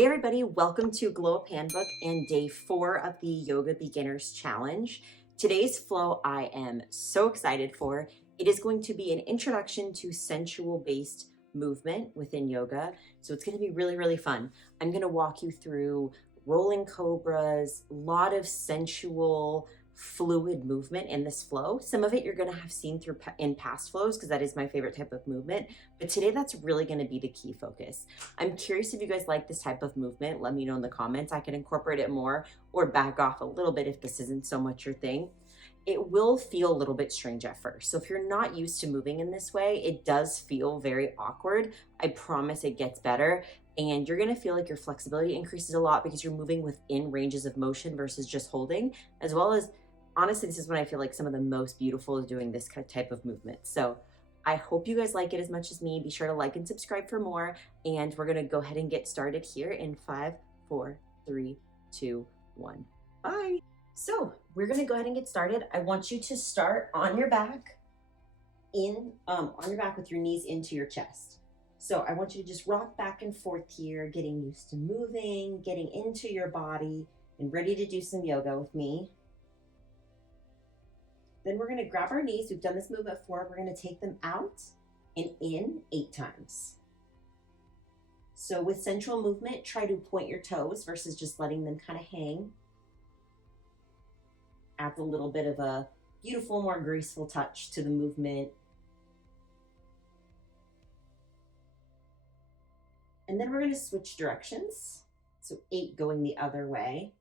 Hey everybody, welcome to Glow Up Handbook and day 4 of the Yoga Beginners Challenge. Today's flow I am so excited for. It is going to be an introduction to sensual-based movement within yoga. So it's going to be really, really fun. I'm going to walk you through rolling cobras, a lot of sensual fluid movement in this flow. Some of it you're going to have seen through in past flows because that is my favorite type of movement. But today that's really going to be the key focus. I'm curious if you guys like this type of movement. Let me know in the comments. I can incorporate it more or back off a little bit if this isn't so much your thing. It will feel a little bit strange at first. So if you're not used to moving in this way, it does feel very awkward. I promise it gets better. And you're gonna feel like your flexibility increases a lot because you're moving within ranges of motion versus just holding, as well as, honestly, this is when I feel like some of the most beautiful is doing this type of movement. So I hope you guys like it as much as me. Be sure to like and subscribe for more. And we're gonna go ahead and get started here in 5, 4, 3, 2, 1. Bye. So we're gonna go ahead and get started. I want you to start on your back, with your knees into your chest. So I want you to just rock back and forth here, getting used to moving, getting into your body, and ready to do some yoga with me. Then we're gonna grab our knees. We've done this move before. We're gonna take them out and in 8 times. So with sensual movement, try to point your toes versus just letting them kind of hang. Adds a little bit of a beautiful, more graceful touch to the movement. And then we're gonna switch directions. So 8 going the other way.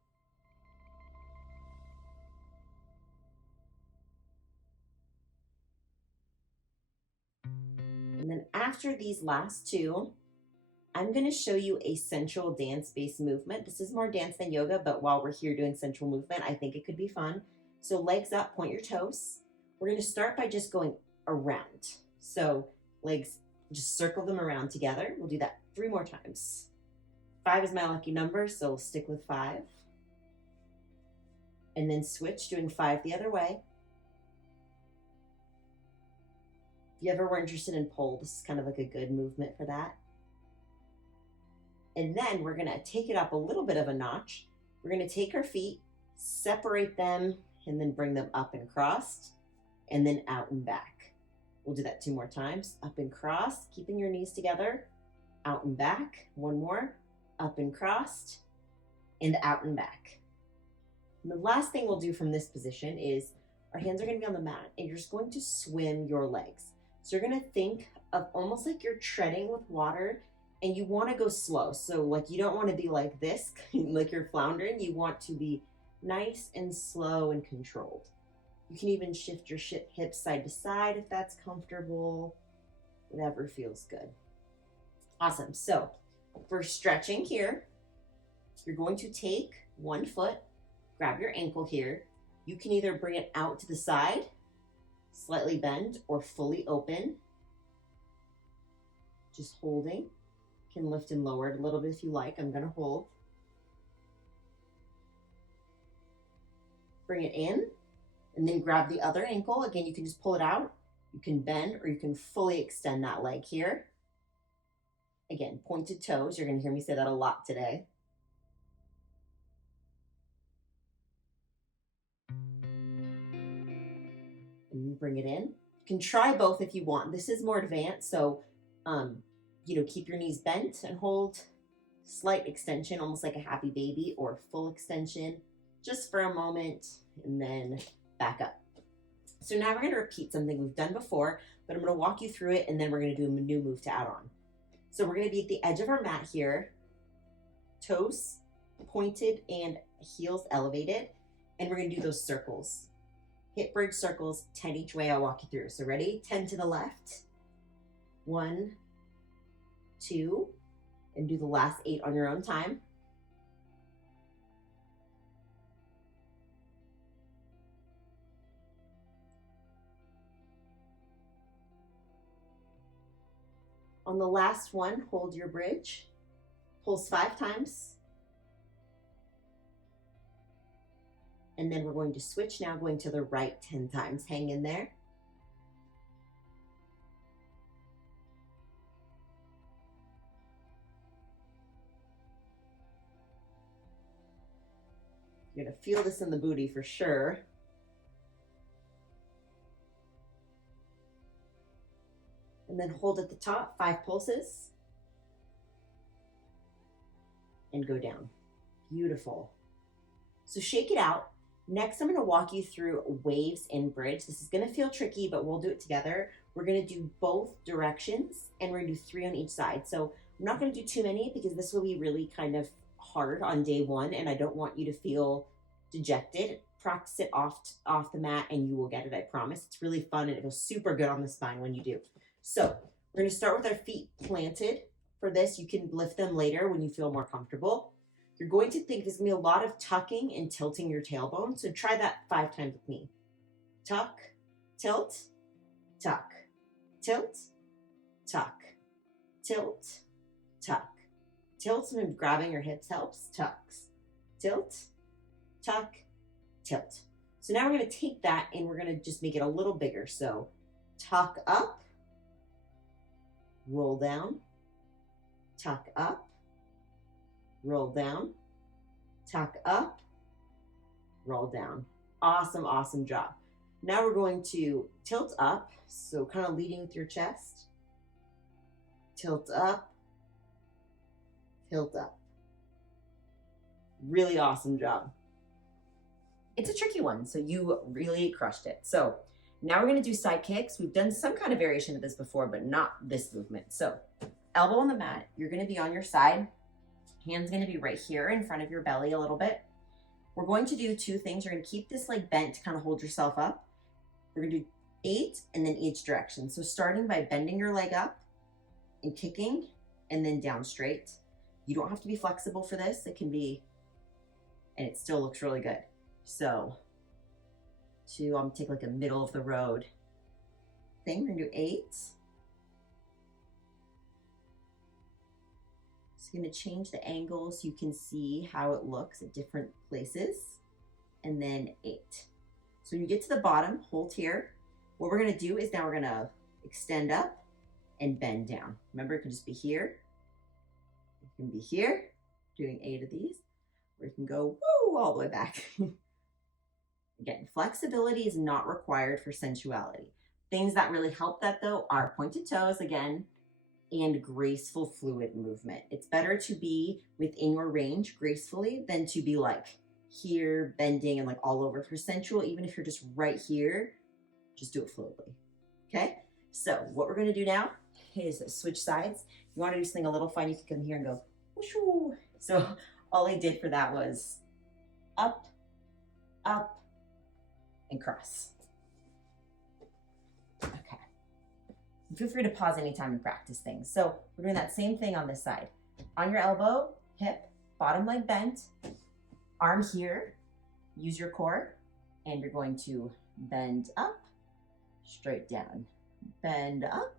And then after these last 2, I'm going to show you a sensual dance-based movement. This is more dance than yoga, but while we're here doing sensual movement, I think it could be fun. So legs up, point your toes. We're going to start by just going around. So legs, just circle them around together. We'll do that 3 more times. 5 is my lucky number, so we'll stick with 5. And then switch, doing 5 the other way. If you ever were interested in pole, this is kind of like a good movement for that. And then we're gonna take it up a little bit of a notch. We're gonna take our feet, separate them, and then bring them up and crossed, and then out and back. We'll do that 2 more times. Up and crossed, keeping your knees together, out and back. 1 more, up and crossed, and out and back. And the last thing we'll do from this position is our hands are gonna be on the mat, and you're just going to swim your legs. So you're gonna think of almost like you're treading with water, and you wanna go slow. So like you don't wanna be like this, like you're floundering. You want to be nice and slow and controlled. You can even shift your hips side to side if that's comfortable, whatever feels good. Awesome, so for stretching here, you're going to take 1 foot, grab your ankle here. You can either bring it out to the side, slightly bend, or fully open. Just holding. You can lift and lower it a little bit if you like. I'm gonna hold. Bring it in, and then grab the other ankle. Again, you can just pull it out. You can bend, or you can fully extend that leg here. Again, pointed toes. You're gonna hear me say that a lot today. And bring it in. You can try both if you want. This is more advanced, so keep your knees bent and hold. Slight extension, almost like a happy baby, or full extension, just for a moment, and then back up. So now we're going to repeat something we've done before, but I'm going to walk you through it, and then we're going to do a new move to add on. So we're going to be at the edge of our mat here, toes pointed and heels elevated, and we're going to do those circles. Hip bridge circles, 10 each way. I'll walk you through. So ready? 10 to the left. 1, 2, and do the last 8 on your own time. On the last one, hold your bridge. Pulse 5 times. And then we're going to switch now, going to the right 10 times. Hang in there. You're gonna feel this in the booty for sure. And then hold at the top, 5 pulses. And go down. Beautiful. So shake it out. Next, I'm gonna walk you through waves and bridge. This is gonna feel tricky, but we'll do it together. We're gonna do both directions and we're gonna do 3 on each side. So I'm not gonna do too many because this will be really kind of hard on day 1 and I don't want you to feel dejected. Practice it off the mat and you will get it, I promise. It's really fun and it feels super good on the spine when you do. So we're gonna start with our feet planted. For this, you can lift them later when you feel more comfortable. You're going to think there's gonna be a lot of tucking and tilting your tailbone. So try that 5 times with me. Tuck, tilt, tuck, tilt, tuck, tilt, tuck, tilt. And grabbing your hips helps. Tucks, tilt, tuck, tilt. So now we're gonna take that and we're gonna just make it a little bigger. So tuck up, roll down, tuck up, roll down, tuck up, roll down. Awesome, awesome job. Now we're going to tilt up, so kind of leading with your chest. Tilt up, tilt up. Really awesome job. It's a tricky one, so you really crushed it. So now we're gonna do side kicks. We've done some kind of variation of this before, but not this movement. So elbow on the mat, you're gonna be on your side. Hand's gonna be right here in front of your belly a little bit. We're going to do 2 things. You're gonna keep this leg bent to kind of hold yourself up. We're gonna do 8 and then each direction. So starting by bending your leg up and kicking and then down straight. You don't have to be flexible for this. It can be, and it still looks really good. So 2, I'm gonna take like a middle of the road thing. We're gonna do 8. It's gonna change the angle so you can see how it looks at different places. And then 8. So when you get to the bottom, hold here. What we're gonna do is now we're gonna extend up and bend down. Remember, it can just be here. It can be here, doing 8 of these, or you can go woo all the way back. Again, flexibility is not required for sensuality. Things that really help that though are pointed toes again, and graceful fluid movement. It's better to be within your range gracefully than to be like here bending and like all over. For sensual, even if you're just right here, just do it fluidly. Okay, so what we're gonna do now is switch sides. If you want to do something a little fun, you can come here and go whoosh. So all I did for that was up, up, and cross. Okay. Feel free to pause anytime and practice things. So we're doing that same thing on this side. On your elbow, hip, bottom leg bent, arm here, use your core, and you're going to bend up, straight down, bend up,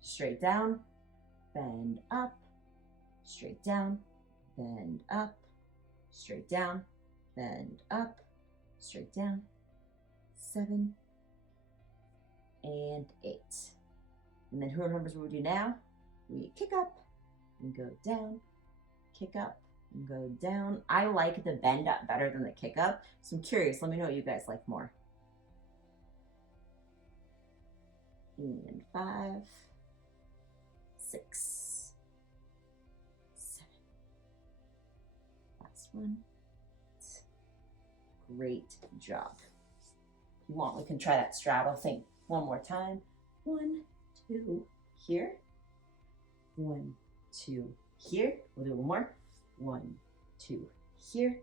straight down, bend up, straight down, bend up, straight down, bend up, straight down, 7 and 8. And then who remembers what we do now? We kick up and go down, kick up and go down. I like the bend up better than the kick up. So I'm curious, let me know what you guys like more. And 5, 6, 7. Last one. Great job. If you want, we can try that straddle thing one more time. 1, 2, here. 1, 2, here. We'll do one more. 1, 2, here.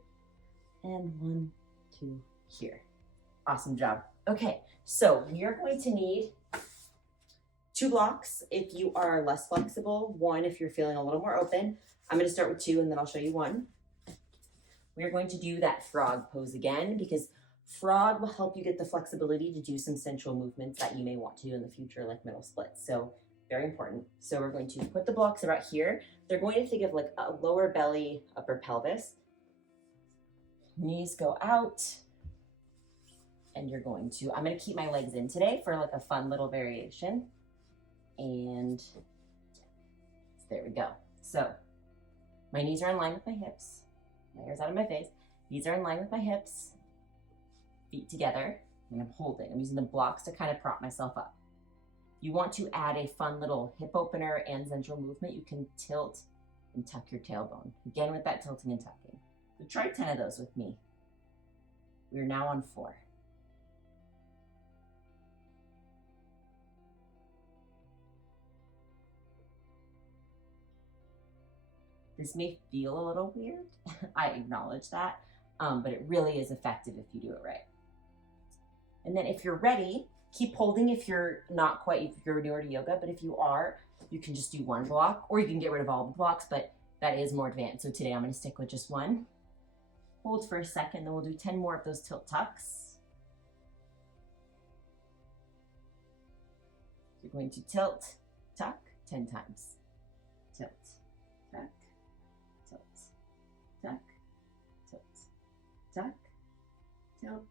And 1, 2, here. Awesome job. Okay, so you're going to need 2 blocks if you are less flexible, 1 if you're feeling a little more open. I'm going to start with 2 and then I'll show you 1. We're going to do that frog pose again because frog will help you get the flexibility to do some sensual movements that you may want to do in the future, like middle splits. So very important. So we're going to put the blocks about here. They're going to think of like a lower belly, upper pelvis. Knees go out. And you're going to, I'm going to keep my legs in today for like a fun little variation. And there we go. So my knees are in line with my hips. My hair's out of my face. These are in line with my hips, feet together, and I'm holding. I'm using the blocks to kind of prop myself up. You want to add a fun little hip opener and sensual movement. You can tilt and tuck your tailbone. Again with that tilting and tucking. So try 10 of those with me. We're now on 4. This may feel a little weird. I acknowledge that, but it really is effective if you do it right. And then if you're ready, keep holding if you're not quite, if you're newer to yoga, but if you are, you can just do one block, or you can get rid of all the blocks, but that is more advanced. So today I'm gonna stick with just one. Hold for a second, then we'll do 10 more of those tilt tucks. You're going to tilt, tuck 10 times. Tilt, tuck, tilt, tuck, tilt, tuck, tilt,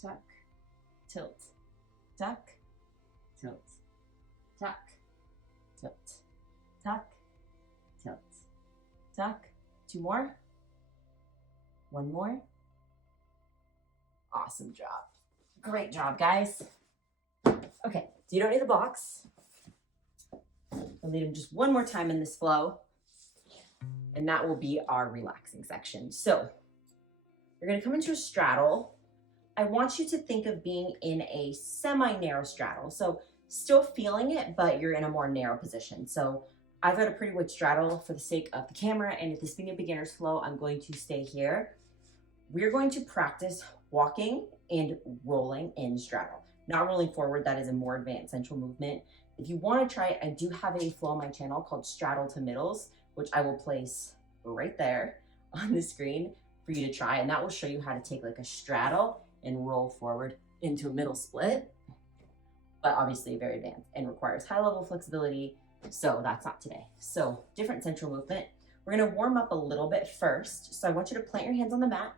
tuck, tilt, tuck, tilt, tuck, tilt, tuck, tilt, tuck. 2 more. 1 more. Awesome job. Great job, guys. Okay, so you don't need the blocks. I'll lead them just one more time in this flow, and that will be our relaxing section. So you're gonna come into a straddle. I want you to think of being in a semi-narrow straddle. So still feeling it, but you're in a more narrow position. So I've got a pretty wide straddle for the sake of the camera, and at this being a beginner's flow, I'm going to stay here. We're going to practice walking and rolling in straddle. Not rolling forward, that is a more advanced sensual movement. If you want to try it, I do have a flow on my channel called Straddle to Middles, which I will place right there on the screen for you to try, and that will show you how to take like a straddle and roll forward into a middle split, but obviously very advanced and requires high level flexibility, so that's not today. So different sensual movement. We're gonna warm up a little bit first, so I want you to plant your hands on the mat.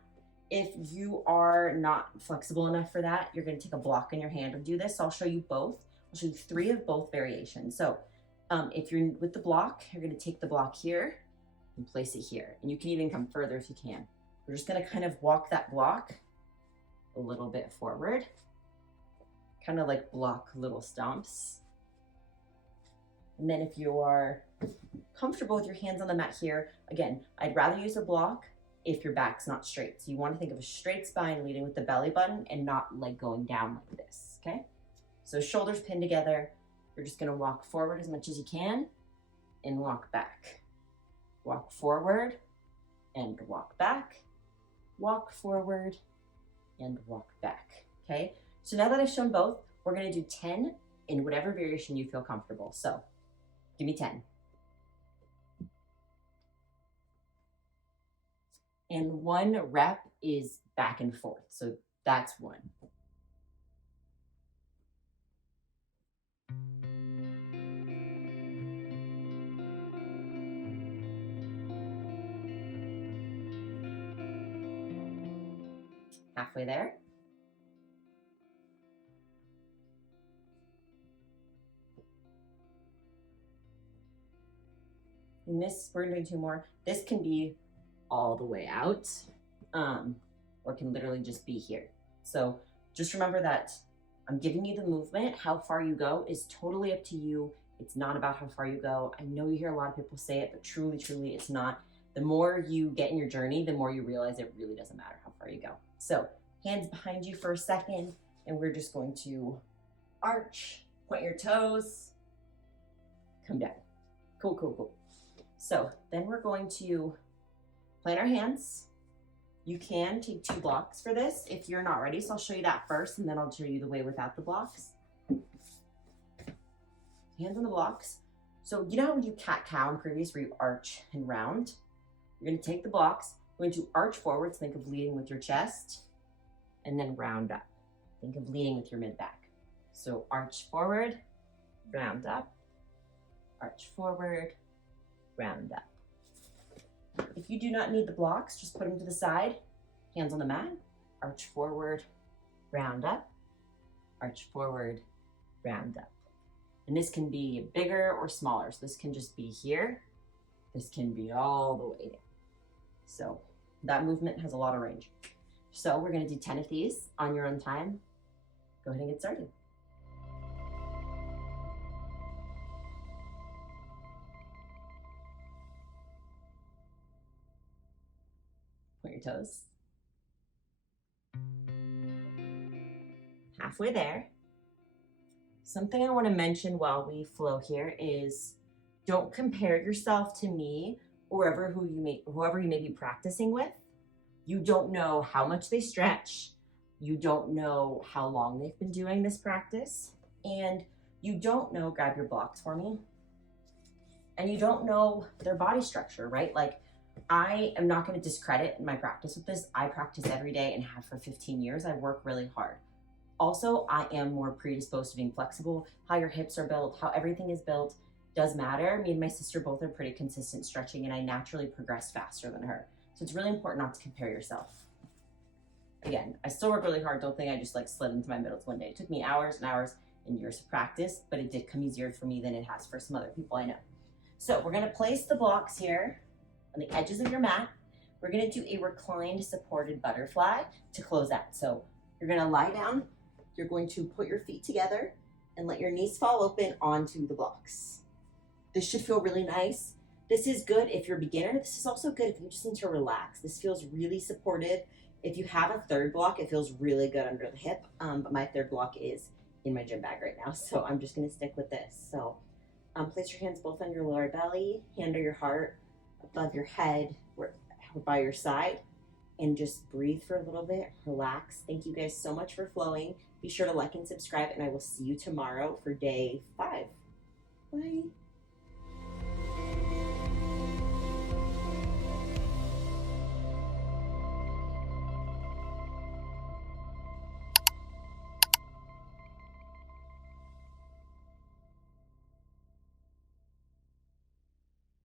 If you are not flexible enough for that, you're gonna take a block in your hand and do this. So I'll show you both. I'll show you 3 of both variations. So if you're with the block, you're gonna take the block here and place it here. And you can even come further if you can. We're just gonna kind of walk that block a little bit forward, kind of like block little stomps. And then if you are comfortable with your hands on the mat here, again, I'd rather use a block if your back's not straight. So you want to think of a straight spine leading with the belly button and not like going down like this, okay? So shoulders pinned together. You're just gonna walk forward as much as you can and walk back. Walk forward and walk back. Walk forward and walk back, okay? So now that I've shown both, we're gonna do 10 in whatever variation you feel comfortable. So give me 10. And 1 rep is back and forth. So that's 1. Halfway there. And this, we're doing 2 more. This can be all the way out, or can literally just be here. So just remember that I'm giving you the movement. How far you go is totally up to you. It's not about how far you go. I know you hear a lot of people say it, but truly, truly, it's not. The more you get in your journey, the more you realize it really doesn't matter how far you go. So hands behind you for a second, and we're just going to arch, point your toes, come down. Cool, cool, cool. So then we're going to plant our hands. You can take 2 blocks for this if you're not ready. So I'll show you that first, and then I'll show you the way without the blocks. Hands on the blocks. So you know how we do cat-cow in previous where you arch and round? You're gonna take the blocks, you're going to arch forwards, think of leading with your chest, and then round up. Think of leading with your mid-back. So arch forward, round up, arch forward, round up. If you do not need the blocks, just put them to the side, hands on the mat, arch forward, round up, arch forward, round up. And this can be bigger or smaller. So this can just be here. This can be all the way down. So That movement has a lot of range. So we're gonna do 10 of these on your own time. Go ahead and get started. Point your toes. Halfway there. Something I want to mention while we flow here is don't compare yourself to me or whoever you may be practicing with. You don't know how much they stretch. You don't know how long they've been doing this practice. And you don't know, grab your blocks for me. And you don't know their body structure, right? Like, I am not going to discredit my practice with this. I practice every day and have for 15 years. I work really hard. Also, I am more predisposed to being flexible. How your hips are built, how everything is built does matter. Me and my sister both are pretty consistent stretching, and I naturally progress faster than her. So it's really important not to compare yourself. Again, I still work really hard. Don't think I just like slid into my middles one day. It took me hours and hours and years of practice, but it did come easier for me than it has for some other people I know. So we're gonna place the blocks here on the edges of your mat. We're gonna do a reclined supported butterfly to close out. So you're gonna lie down, you're going to put your feet together and let your knees fall open onto the blocks. This should feel really nice. This is good if you're a beginner. This is also good if you just need to relax. This feels really supportive. If you have a third block, it feels really good under the hip, but my third block is in my gym bag right now, so I'm just gonna stick with this. So place your hands both on your lower belly, hand on your heart, above your head, or by your side, and just breathe for a little bit, relax. Thank you guys so much for flowing. Be sure to like and subscribe, and I will see you tomorrow for day 5. Bye.